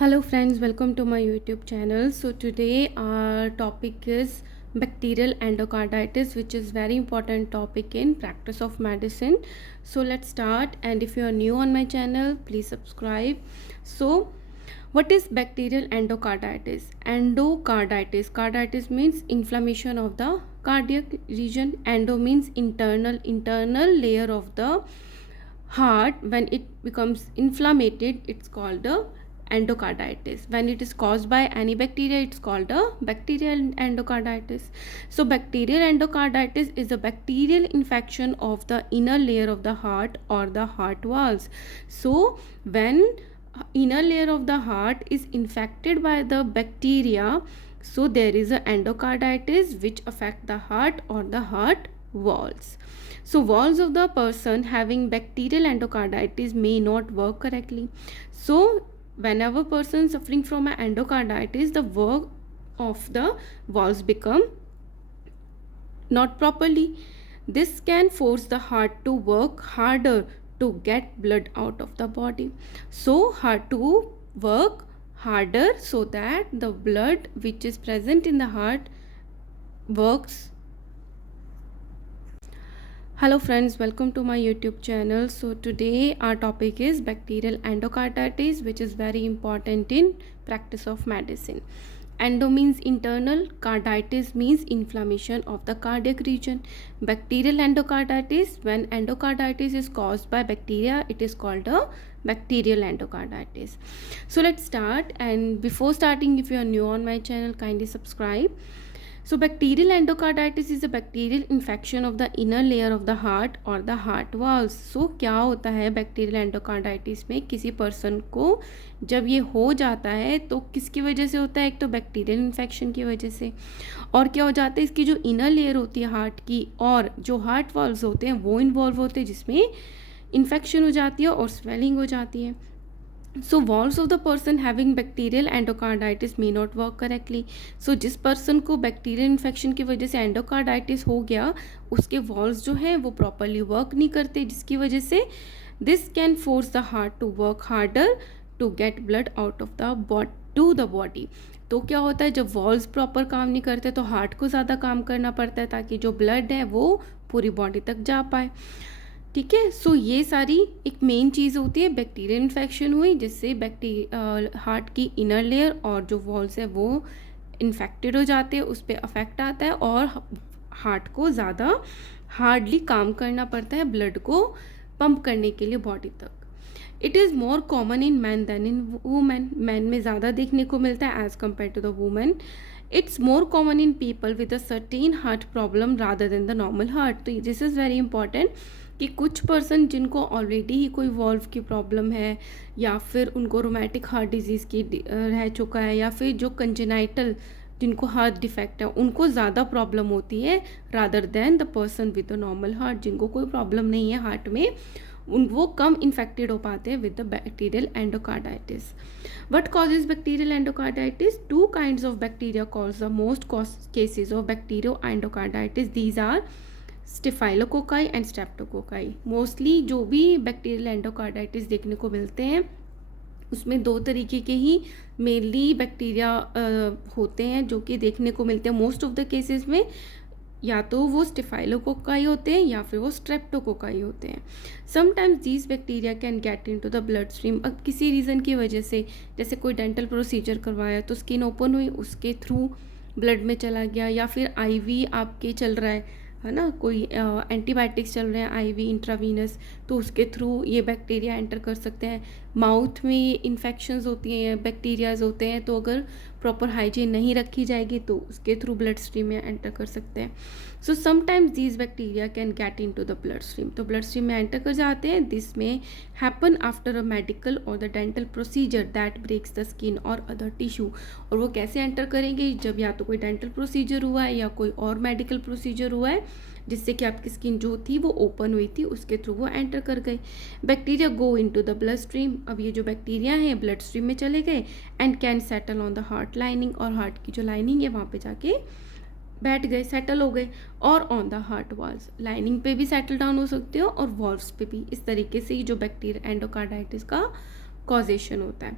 Hello friends, welcome to my YouTube channel. So today our topic is bacterial endocarditis, which is very important topic in practice of medicine. So let's start, and if you are new on my channel, please subscribe. So what is bacterial endocarditis? Endocarditis. Carditis means inflammation of the cardiac region. Endo means internal layer of the heart. When it becomes inflamed, it's called a endocarditis. When it is caused by any bacteria, it's called a bacterial endocarditis. So bacterial endocarditis is a bacterial infection of the inner layer of the heart or the heart walls. So when inner layer of the heart is infected by the bacteria, so there is a endocarditis which affect the heart or the heart walls. So walls of the person having bacterial endocarditis may not work correctly. So whenever person suffering from an endocarditis, the work of the walls become not properly. This can force the heart to work harder to get blood out of the body. So heart to work harder so that the blood which is present in the heart works. Hello friends, welcome to my YouTube channel. So today our topic is bacterial endocarditis, which is very important in practice of medicine. Endo means internal, carditis means inflammation of the cardiac region. Bacterial endocarditis, when endocarditis is caused by bacteria, it is called a bacterial endocarditis. So let's start, and before starting, if you are new on my channel, kindly subscribe. So bacterial endocarditis is a bacterial infection of the inner layer of the heart or the heart walls. So क्या होता है bacterial endocarditis में? किसी person को जब ये हो जाता है तो किसकी वजह से होता है? एक तो बैक्टीरियल इन्फेक्शन की वजह से, और क्या हो जाता है, इसकी जो इनर लेयर होती है हार्ट की और जो हार्ट वॉल्स होते हैं वो इन्वॉल्व होते हैं, जिसमें इन्फेक्शन हो जाती है और स्वेलिंग हो जाती है. So walls of the person having bacterial endocarditis may not work correctly. So जिस person को bacterial infection की वजह से endocarditis हो गया, उसके walls जो हैं वो properly work नहीं करते, जिसकी वजह से this can force the heart to work harder to get blood out of the body. तो क्या होता है, जब वॉल्स प्रॉपर काम नहीं करते तो हार्ट को ज़्यादा काम करना पड़ता है ताकि जो ब्लड है वो पूरी बॉडी तक जा पाए. ठीक है. सो ये सारी एक मेन चीज़ होती है. बैक्टीरियल इन्फेक्शन हुई जिससे हार्ट की इनर लेयर और जो वॉल्स है वो इन्फेक्टेड हो जाते हैं, उस पर अफेक्ट आता है और हार्ट को ज़्यादा हार्डली काम करना पड़ता है ब्लड को पंप करने के लिए बॉडी तक. It is more common in man than in women. Man में ज़्यादा देखने को मिलता है as compared to the women. It's more common in people with a certain heart problem rather than the normal heart. तो this is very important कि कुछ person जिनको ऑलरेडी ही कोई वॉल्व की प्रॉब्लम है, या फिर उनको रोमैटिक हार्ट डिजीज़ की रह चुका है, या फिर जो कंजेनाइटल जिनको हार्ट डिफेक्ट है उनको ज़्यादा प्रॉब्लम होती है rather than the person with the normal heart. जिनको कोई प्रॉब्लम नहीं है हार्ट में, वो कम इन्फेक्टेड हो पाते हैं with the bacterial endocarditis. What causes bacterial endocarditis? Two kinds of bacteria cause the most cases of bacterial endocarditis. These are staphylococci and streptococci. Mostly जो भी बैक्टीरियल एंडोकार्डाइटिस देखने को मिलते हैं उसमें दो तरीके के ही मेनली बैक्टीरिया होते हैं जो कि देखने को मिलते हैं मोस्ट ऑफ द केसेस में. या तो वो स्टेफाइलोकोकाई होते हैं या फिर वो स्ट्रेप्टोकोकाई होते हैं. Sometimes these bacteria can get in to the blood stream. अब किसी रीज़न की वजह से, जैसे कोई डेंटल प्रोसीजर करवाया तो स्किन ओपन हुई, उसके थ्रू ब्लड में चला गया, या फिर आईवी आपके चल रहा है ना, कोई एंटीबायोटिक्स चल रहे हैं आईवी इंट्रावीनस, तो उसके थ्रू ये बैक्टीरिया एंटर कर सकते हैं. माउथ में ये इन्फेक्शंस होती हैं, बैक्टीरियाज होते हैं, तो अगर प्रॉपर हाइजीन नहीं रखी जाएगी तो उसके थ्रू ब्लड स्ट्रीम में एंटर कर सकते हैं. So sometimes these bacteria can get in to the blood stream. तो ब्लड स्ट्रीम में एंटर कर जाते हैं. This may happen after a medical और the dental procedure that breaks the skin और अदर टिश्यू. और वो कैसे एंटर करेंगे? जब या तो कोई डेंटल प्रोसीजर हुआ है या कोई और मेडिकल प्रोसीजर हुआ है जिससे कि आपकी स्किन जो थी वो ओपन हुई थी, उसके थ्रू वो एंटर कर गए. Bacteria go into the blood stream. अब ये जो बैक्टीरिया हैं ब्लड स्ट्रीम में चले गए and can settle on the heart lining. और हार्ट की जो लाइनिंग है वहाँ पे जाके बैठ गए, सेटल हो गए. और on the heart walls, lining पे भी सेटल डाउन हो सकते हो और वॉल्स पे भी. इस तरीके से ही जो बैक्टीरिया एंडोकार्डाइटिस का कॉजेशन होता है.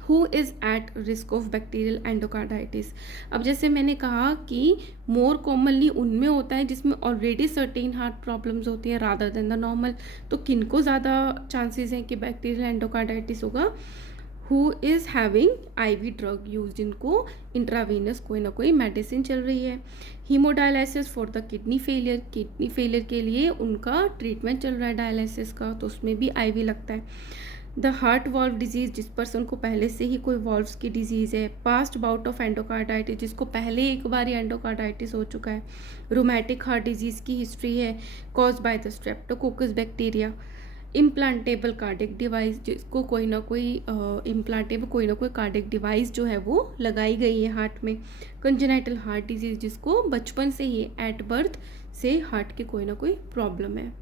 Who is at risk of bacterial endocarditis. अब जैसे मैंने कहा कि मोर कॉमनली उनमें होता है जिसमें ऑलरेडी सर्टेन हार्ट प्रॉब्लम्स होती है रादर देन द नॉर्मल। तो किनको ज़्यादा चांसेस हैं कि बैक्टीरियल एंडोकार्डाइटिस होगा? Who is having IV drug use, जिनको इंट्रावीनस कोई ना कोई मेडिसिन चल रही है। Haemodialysis for the kidney failure के लिए उनका ट्रीटमेंट चल रहा है डायलिसिस का, तो उसमें भी आईवी लगता है। द हार्ट वॉल्व डिजीज़, जिस पर्सन को पहले से ही कोई वॉल्व्स की डिजीज़ है। पास्ट बाउट ऑफ एंडोकार्डाइटिस, जिसको पहले एक बार ही एंडोकार्डाइटिस हो चुका है। रोमैटिक हार्ट डिजीज़ की हिस्ट्री है cause by the Streptococcus bacteria. Implantable cardiac device, जिसको कोई ना कोई कार्डिक डिवाइस जो है वो लगाई गई है हार्ट में। कंजेनाइटल हार्ट डिजीज़, जिसको बचपन से ही एट बर्थ से हार्ट के कोई ना कोई प्रॉब्लम है।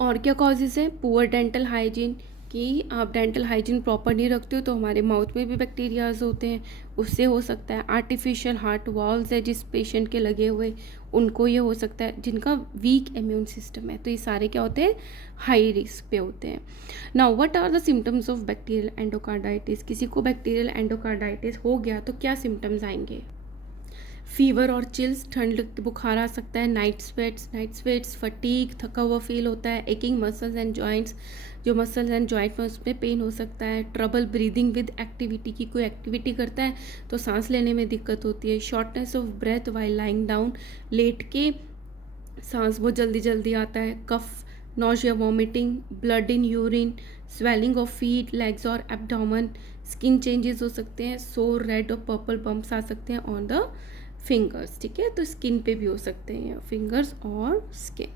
और क्या कॉजेज़ है? पुअर डेंटल हाइजीन, कि आप डेंटल हाइजीन प्रॉपर नहीं रखते हो तो हमारे माउथ में भी बैक्टीरियाज होते हैं, उससे हो सकता है। आर्टिफिशियल हार्ट वॉल्व्स है जिस पेशेंट के लगे हुए, उनको ये हो सकता है। जिनका वीक इम्यून सिस्टम है, तो ये सारे क्या होते हैं? हाई रिस्क पे होते हैं। Now what are the symptoms of bacterial endocarditis? किसी को बैक्टीरियल एंडोकार्डाइटिस हो गया तो क्या सिम्टम्स आएंगे? फीवर और चिल्स, ठंड बुखार आ सकता है। नाइट स्वेट्स, फटीग, थका हुआ फील होता है। एकिंग मसल्स एंड जॉइंट्स, जो मसल्स एंड जॉइंट में उसमें पेन हो सकता है। ट्रबल ब्रीदिंग विद एक्टिविटी, की कोई एक्टिविटी करता है तो सांस लेने में दिक्कत होती है। Shortness of breath while lying down, लेट के सांस बहुत जल्दी जल्दी आता है। Cough, nausea, vomiting, blood in urine, swelling of feet, legs और एब्डोमेन। स्किन चेंजेस हो सकते हैं। सोर, रेड और पर्पल बम्प्स आ सकते हैं ऑन द फिंगर्स, ठीक है, तो स्किन पे भी हो सकते हैं, फिंगर्स और skin.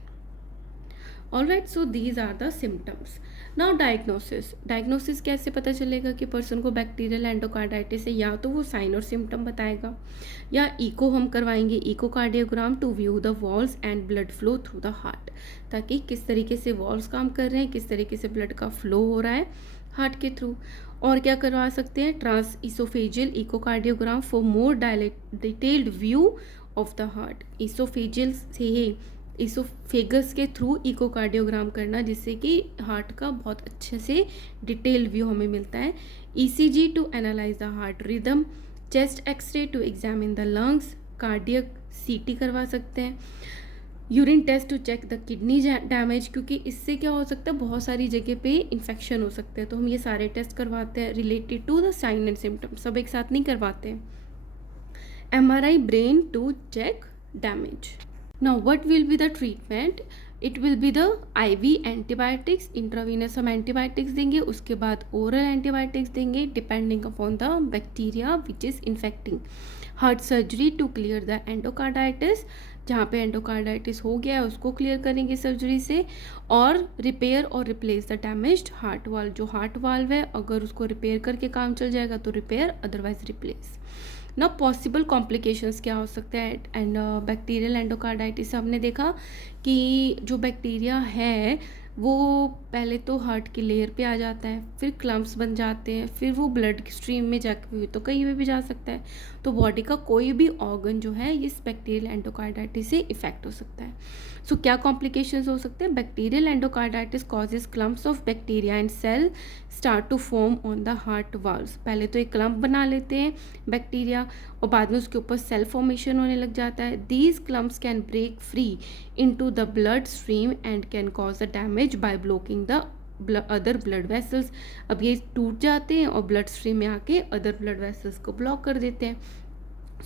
Alright, so these are the symptoms. Now diagnosis कैसे पता चलेगा कि पर्सन को बैक्टीरियल एंडोकार्डाइटिस है? या तो वो साइन और सिम्टम बताएगा, या इको हम करवाएंगे, echocardiogram to view the walls and blood flow through the heart, ताकि किस तरीके से वॉल्स काम कर रहे हैं, किस तरीके से ब्लड का फ्लो हो रहा है हार्ट के थ्रू। और क्या करवा सकते हैं? Transoesophageal echocardiogram for more detailed view of the heart. Oesophageal से ही, इसोफेगस के थ्रू इकोकार्डियोग्राम करना, जिससे कि हार्ट का बहुत अच्छे से डिटेल्ड व्यू हमें मिलता है। ECG to analyse the heart rhythm, chest x ray to examine the lungs, cardiac CT करवा सकते हैं। Urine test to check the kidney damage, क्योंकि इससे क्या हो सकता है, बहुत सारी जगह पे इन्फेक्शन हो सकते हैं, तो हम ये सारे टेस्ट करवाते हैं related to the sign and symptom, सब एक साथ नहीं करवाते हैं। MRI brain to check damage. Now what will be the treatment? It will be the IV antibiotics, intravenous हम एंटीबायोटिक्स देंगे, उसके बाद ओरल एंटीबायोटिक्स देंगे depending upon the bacteria which is infecting. Heart surgery to clear the endocarditis, जहाँ पे endocarditis हो गया है उसको क्लियर करेंगे सर्जरी से। और रिपेयर और replace the damaged heart valve, जो हार्ट वाल्व है अगर उसको रिपेयर करके काम चल जाएगा तो रिपेयर, अदरवाइज रिप्लेस। ना पॉसिबल कॉम्प्लिकेशंस क्या हो सकते हैं एंड बैक्टीरियल एंडोकार्डाइटिस से? हमने देखा कि जो बैक्टीरिया है वो पहले तो हार्ट की लेयर पे आ जाता है, फिर क्लम्प्स बन जाते हैं, फिर वो ब्लड स्ट्रीम में जाके तो कहीं पे भी जा सकता है। तो बॉडी का कोई भी ऑर्गन जो है इस बैक्टीरियल एंडोकार्डाइटिस से इफेक्ट हो सकता है। सो क्या कॉम्प्लिकेशंस हो सकते हैं? Bacterial endocarditis causes clumps of bacteria and cell start to form on the heart valves. पहले तो एक क्लम्प बना लेते हैं बैक्टीरिया और बाद में उसके ऊपर सेल फॉर्मेशन होने लग जाता है। These clumps can break free into the blood stream and can cause the damage by blocking the other blood vessels. अब ये टूट जाते हैं और ब्लड स्ट्रीम में आके अदर ब्लड वेसल्स को ब्लॉक कर देते हैं।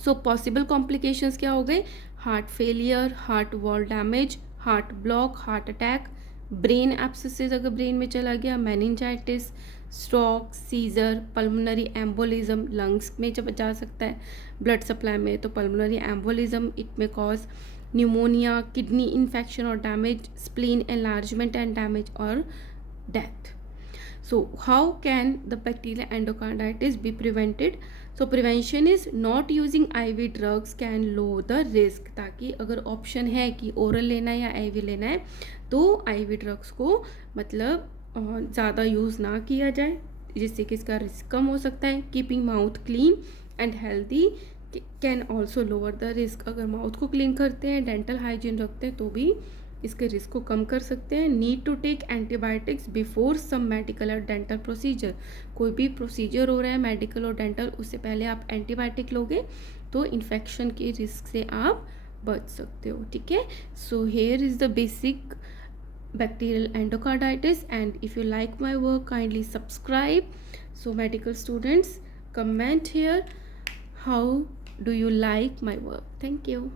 सो पॉसिबल कॉम्प्लिकेशंस क्या हो गए? Heart failure, heart wall damage, heart block, heart attack, brain abscess अगर ब्रेन में चला गया, meningitis, stroke, seizure, pulmonary embolism, lungs में जब जा सकता है ब्लड सप्लाई में तो pulmonary embolism, it may cause pneumonia, kidney infection और damage, spleen enlargement and damage और death. So how can the bacterial endocarditis be prevented? So prevention is not using IV drugs can lower the risk. ताकि अगर option है कि oral लेना है या IV लेना है तो IV ड्रग्स को मतलब ज़्यादा यूज़ ना किया जाए, जिससे कि इसका रिस्क कम हो सकता है. Keeping mouth clean and healthy can also lower the risk. अगर माउथ को क्लीन करते हैं, डेंटल हाइजीन रखते हैं तो भी इसके रिस्क को कम कर सकते हैं। Need to take antibiotics before some medical और डेंटल प्रोसीजर, कोई भी प्रोसीजर हो रहा है मेडिकल और डेंटल, उससे पहले आप एंटीबायोटिक लोगे तो इन्फेक्शन के रिस्क से आप बच सकते हो, ठीक है। So here is the basic bacterial endocarditis, and if you like my work, kindly subscribe. So medical students, comment here how do you like my work. Thank you.